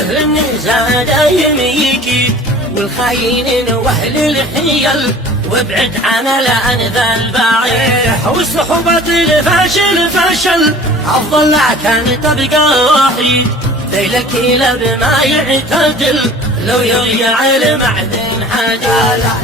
وبه النزاع دايم يجيد، والخاينين واهل الحيل وابعد عن ذا البعيد. والصحبة الفاشل فشل أفضل كان تبقى وحيد، ذيل الكلاب ما يعتدل لو يضيع المعدن حديد.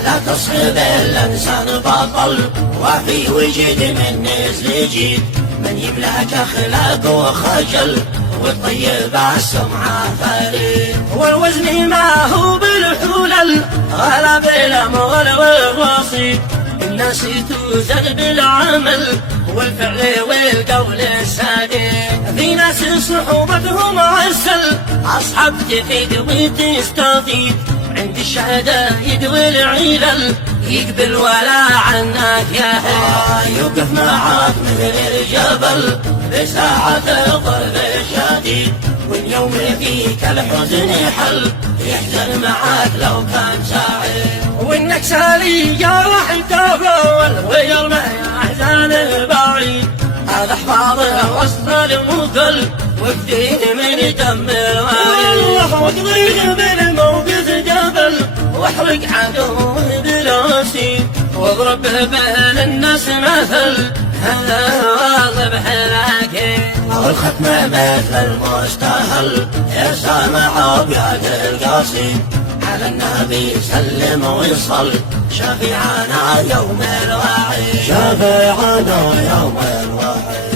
لا تصحب الإنسان بطل وفي وجد من نزل جيد، من يملك أخلاق وخجل والطيب السمعة فريد. والوزن ما هو بالحلل غلب الأمر والوصيد، الناس توزن بالعمل والفعل والقول السديد. في ناس صحبتهم عسل أصحاب تفيد وتستفيد، عند الشدايد والعلل يقبل ولا عنك يا حي. يوقف معاك مثل الجبل بساعة الضرب الشديد، واليوم فيك الحزن حل يحزن معاك لو كان سعيد. وانك سالي يا راح تطول ويوم يحزن البعيد، هذا حفاظه وسط المثل وفدين من دم الوالد. واقضيه من موقف جبل واحرق عدوه بالوسيد، واضرب به للناس مثل هذا هو الذبح الأكيد. والختم مثل المستهل يسمع بيد القصيد، على النبي سلم ويصل شفيعنا يوم الوعيد، شفيعنا يوم الوعيد.